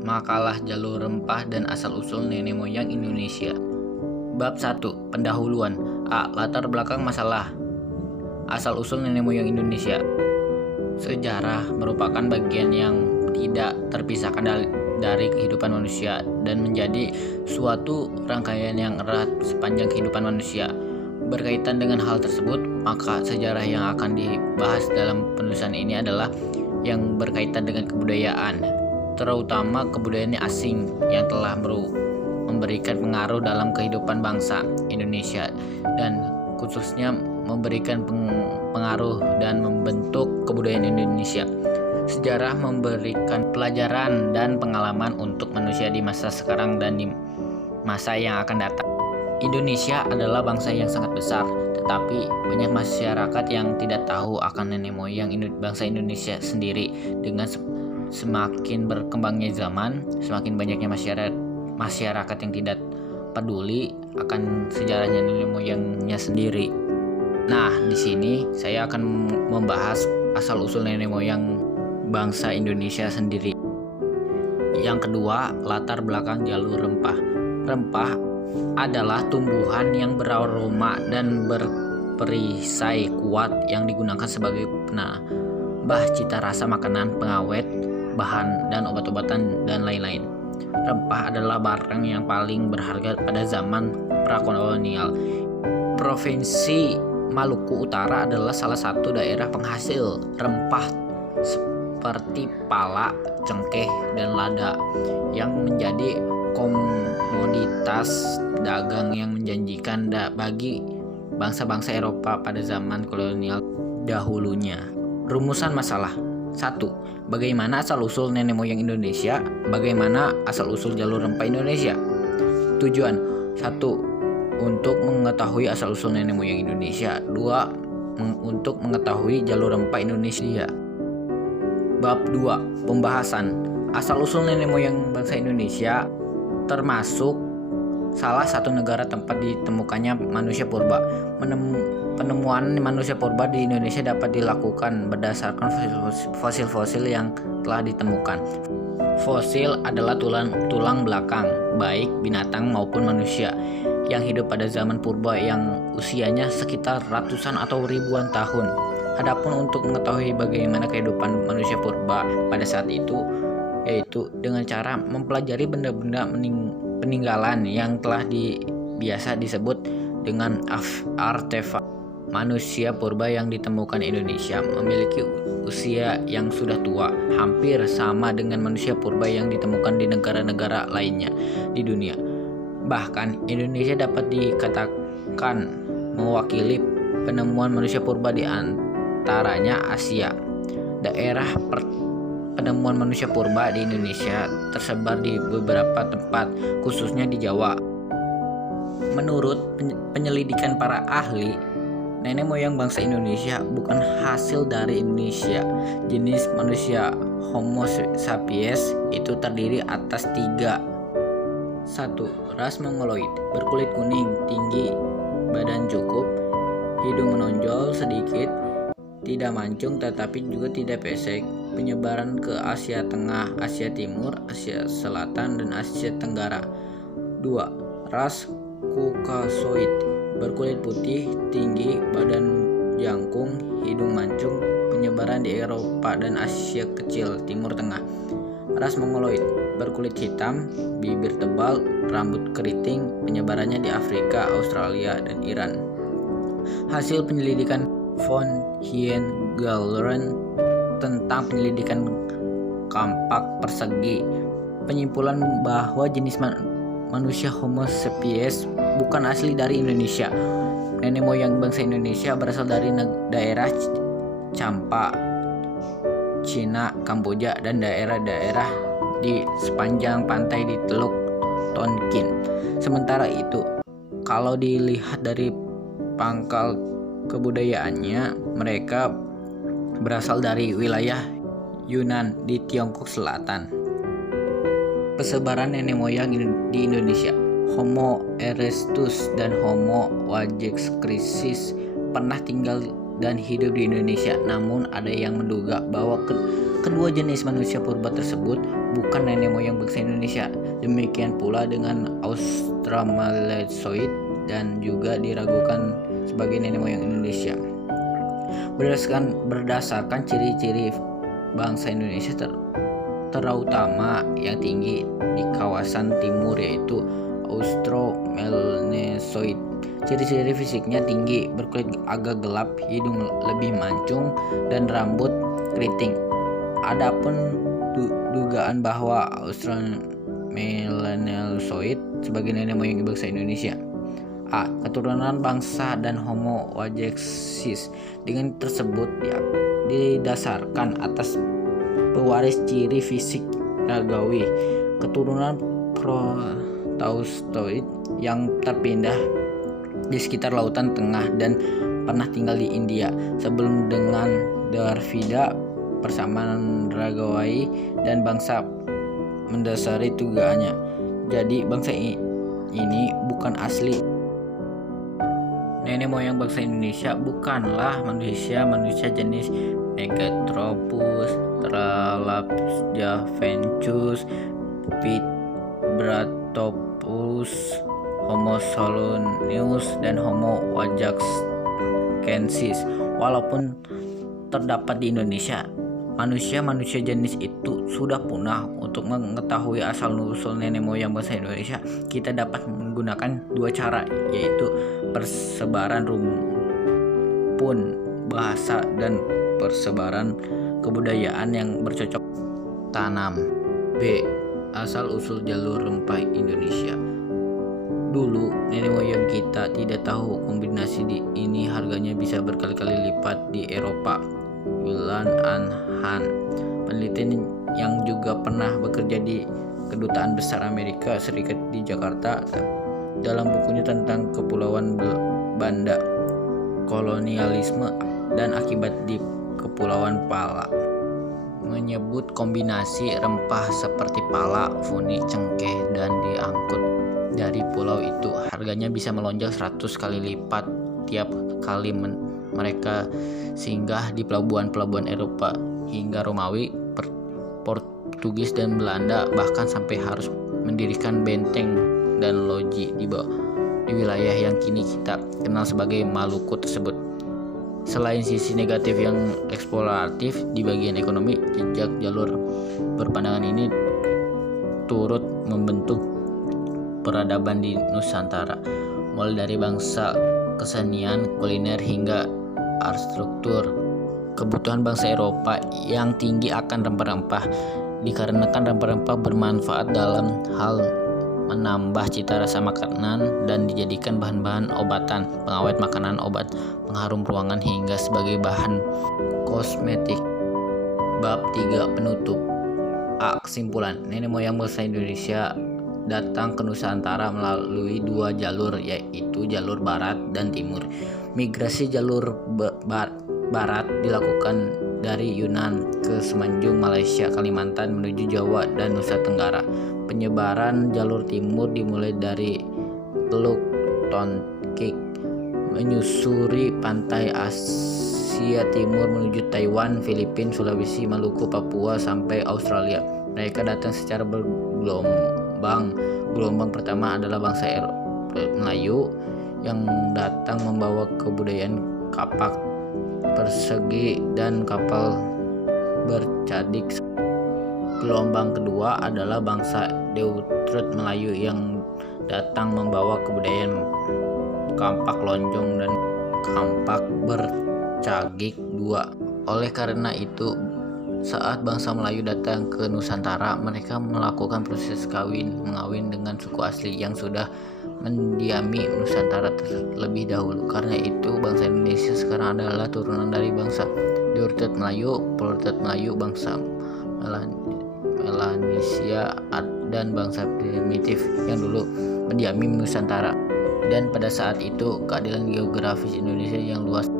Makalah jalur rempah dan asal-usul nenek moyang Indonesia. Bab 1. Pendahuluan. A. Latar belakang masalah asal-usul nenek moyang Indonesia. Sejarah merupakan bagian yang tidak terpisahkan dari kehidupan manusia dan menjadi suatu rangkaian yang erat sepanjang kehidupan manusia. Berkaitan dengan hal tersebut, maka sejarah yang akan dibahas dalam penulisan ini adalah yang berkaitan dengan kebudayaan, terutama kebudayaan asing yang telah memberikan pengaruh dalam kehidupan bangsa Indonesia dan khususnya memberikan pengaruh dan membentuk kebudayaan Indonesia. Sejarah memberikan pelajaran dan pengalaman untuk manusia di masa sekarang dan di masa yang akan datang. Indonesia adalah bangsa yang sangat besar, tetapi banyak masyarakat yang tidak tahu akan nenek moyang bangsa Indonesia sendiri. Dengan semakin berkembangnya zaman, semakin banyaknya masyarakat yang tidak peduli akan sejarahnya nenek moyangnya sendiri. Nah, di sini saya akan membahas asal-usul nenek moyang bangsa Indonesia sendiri. Yang kedua, latar belakang jalur rempah. Rempah adalah tumbuhan yang beraroma dan berperisai kuat yang digunakan sebagai penambah cita rasa makanan, pengawet, bahan dan obat-obatan dan lain-lain. Rempah adalah barang yang paling berharga pada zaman prakolonial. Provinsi Maluku Utara adalah salah satu daerah penghasil rempah seperti pala, cengkeh, dan lada yang menjadi komoditas dagang yang menjanjikan bagi bangsa-bangsa Eropa pada zaman kolonial dahulunya. Rumusan masalah. 1. Bagaimana asal-usul nenek moyang Indonesia? Bagaimana asal-usul jalur rempah Indonesia? Tujuan. 1. Untuk mengetahui asal-usul nenek moyang Indonesia. 2. Untuk mengetahui jalur rempah Indonesia. Bab 2. Pembahasan. Asal-usul nenek moyang bangsa Indonesia termasuk salah satu negara tempat ditemukannya manusia purba. Penemuan manusia purba di Indonesia dapat dilakukan berdasarkan fosil-fosil yang telah ditemukan. Fosil adalah tulang belakang, baik binatang maupun manusia, yang hidup pada zaman purba yang usianya sekitar ratusan atau ribuan tahun. Adapun untuk mengetahui bagaimana kehidupan manusia purba pada saat itu, yaitu dengan cara mempelajari benda-benda peninggalan yang telah biasa disebut dengan artefak. Manusia purba yang ditemukan Indonesia memiliki usia yang sudah tua, hampir sama dengan manusia purba yang ditemukan di negara-negara lainnya di dunia. Bahkan Indonesia dapat dikatakan mewakili penemuan manusia purba di antaranya Asia. Daerah penemuan manusia purba di Indonesia tersebar di beberapa tempat, khususnya di Jawa. Menurut penyelidikan para ahli, nenek moyang bangsa Indonesia bukan hasil dari Indonesia. Jenis manusia Homo sapiens itu terdiri atas 3. 1. Ras Mongoloid, berkulit kuning, tinggi, badan cukup, hidung menonjol sedikit, tidak mancung tetapi juga tidak pesek. Penyebaran ke Asia Tengah, Asia Timur, Asia Selatan, dan Asia Tenggara. 2. Ras Caucasoid, berkulit putih, tinggi, badan jangkung, hidung mancung. Penyebaran di Eropa dan Asia Kecil, Timur Tengah. Ras Mongoloid, berkulit hitam, bibir tebal, rambut keriting. Penyebarannya di Afrika, Australia, dan Iran. Hasil penyelidikan von Hiengalen tentang penyelidikan kampak persegi, penyimpulan bahwa jenis manusia Homo sapiens bukan asli dari Indonesia. Nenek moyang bangsa Indonesia berasal dari daerah Champa, Cina, Kamboja, dan daerah-daerah di sepanjang pantai di Teluk Tonkin. Sementara itu, kalau dilihat dari pangkal kebudayaannya, mereka berasal dari wilayah Yunan di Tiongkok Selatan. Persebaran nenek moyang di Indonesia. Homo erectus dan Homo wajexkrisis pernah tinggal dan hidup di Indonesia, namun ada yang menduga bahwa kedua jenis manusia purba tersebut bukan nenek moyang bangsa Indonesia. Demikian pula dengan Australopithecus dan juga diragukan sebagai nenek moyang Indonesia. Berdasarkan ciri-ciri bangsa Indonesia terutama yang tinggi di kawasan timur, yaitu Australopithecus. Ciri-ciri fisiknya tinggi, berkulit agak gelap, hidung lebih mancung, dan rambut keriting. Adapun dugaan bahwa Australopithecus sebagai nenek moyang bangsa Indonesia. A. Keturunan bangsa dan Homo erectus. Dengan tersebut didasarkan atas pewaris ciri fisik ragawi, keturunan Protozoik yang terpindah di sekitar Lautan Tengah dan pernah tinggal di India sebelum dengan Darvida, persamaan ragawi dan bangsa mendasari dugaannya. Jadi bangsa ini bukan asli nenek moyang bangsa Indonesia bukanlah manusia jenis Megathropus, Thralaps, Vibratops, Homo solonius, dan Homo wajackensis. Walaupun terdapat di Indonesia, manusia jenis itu sudah punah. Untuk mengetahui asal-usul nenek moyang bangsa Indonesia, kita dapat menggunakan dua cara, yaitu persebaran rumpun bahasa dan persebaran kebudayaan yang bercocok tanam. B. Asal-usul jalur rempah Indonesia. Dulu nenek moyang kita tidak tahu kombinasi ini harganya bisa berkali-kali lipat di Eropa. Yulan Han, peneliti yang juga pernah bekerja di Kedutaan Besar Amerika Serikat di Jakarta, dalam bukunya tentang Kepulauan Banda, Kolonialisme dan Akibat di Kepulauan Pala, menyebut kombinasi rempah seperti pala, funi, cengkeh, dan diangkut dari pulau itu harganya bisa melonjak 100 kali lipat tiap kali mereka singgah di pelabuhan-pelabuhan Eropa hingga Romawi, Portugis, dan Belanda, bahkan sampai harus mendirikan benteng dan loji di wilayah yang kini kita kenal sebagai Maluku tersebut. Selain sisi negatif yang eksploratif di bagian ekonomi, jejak jalur berpandangan ini turut membentuk peradaban di Nusantara, mulai dari bangsa kesenian, kuliner, hingga arsitektur. Kebutuhan bangsa Eropa yang tinggi akan rempah-rempah dikarenakan rempah-rempah bermanfaat dalam hal menambah cita rasa makanan dan dijadikan bahan-bahan obatan, pengawet makanan, obat pengharum ruangan, hingga sebagai bahan kosmetik. Bab 3 penutup. A. Kesimpulan. Nenek moyang bangsa Indonesia datang ke Nusantara melalui dua jalur, yaitu jalur barat dan timur. Migrasi jalur barat dilakukan dari Yunan ke Semenanjung, Malaysia, Kalimantan menuju Jawa dan Nusa Tenggara. Penyebaran jalur timur dimulai dari Teluk Tonkin, menyusuri pantai Asia Timur menuju Taiwan, Filipina, Sulawesi, Maluku, Papua, sampai Australia. Mereka datang secara bergelombang. Gelombang pertama adalah bangsa Melayu yang datang membawa kebudayaan kapak persegi dan kapal bercadik. Gelombang kedua adalah bangsa Deuterot Melayu yang datang membawa kebudayaan kampak lonjong dan kampak bercagik dua. Oleh karena itu, saat bangsa Melayu datang ke Nusantara, mereka melakukan proses mengawin dengan suku asli yang sudah mendiami Nusantara terlebih dahulu. Karena itu, bangsa Indonesia sekarang adalah turunan dari bangsa Deuterot Melayu, Polotot Melayu, bangsa Melanesia, dan bangsa primitif yang dulu mendiami Nusantara. Dan pada saat itu, keadilan geografis Indonesia yang luas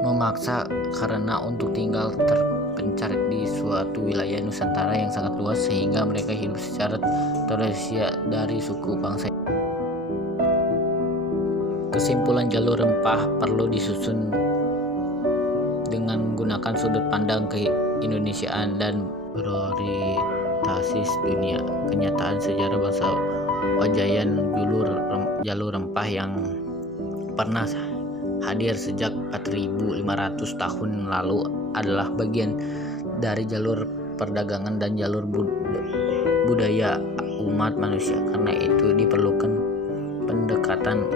memaksa karena untuk tinggal terpencar di suatu wilayah Nusantara yang sangat luas, sehingga mereka hidup secara tersier dari suku bangsa. Kesimpulan, jalur rempah perlu disusun dengan menggunakan sudut pandang keindonesiaan dan prioritas fantastis dunia. Kenyataan sejarah bangsa Wajayan, jalur rempah yang pernah hadir sejak 4.500 tahun lalu adalah bagian dari jalur perdagangan dan jalur budaya umat manusia. Karena itu diperlukan pendekatan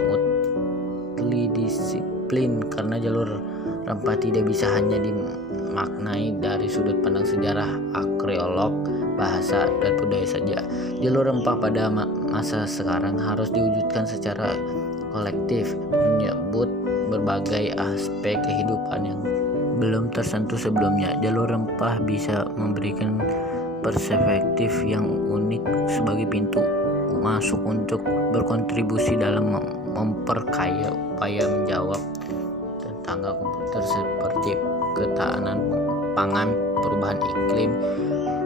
multidisiplin, karena jalur rempah tidak bisa hanya dimaknai dari sudut pandang sejarah, arkeolog, bahasa, dan budaya saja. Jalur rempah pada masa sekarang harus diwujudkan secara kolektif, menyebut berbagai aspek kehidupan yang belum tersentuh sebelumnya. Jalur rempah bisa memberikan perspektif yang unik sebagai pintu masuk untuk berkontribusi dalam memperkaya upaya menjawab tantangan komputer seperti ketahanan pangan, perubahan iklim,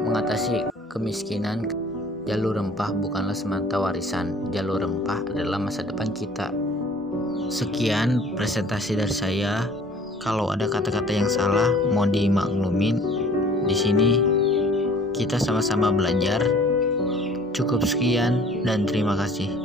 mengatasi kemiskinan. Jalur rempah bukanlah semata warisan. Jalur rempah adalah masa depan kita. Sekian presentasi dari saya. Kalau ada kata-kata yang salah, mau dimaklumin. Di sini kita sama-sama belajar. Cukup sekian dan terima kasih.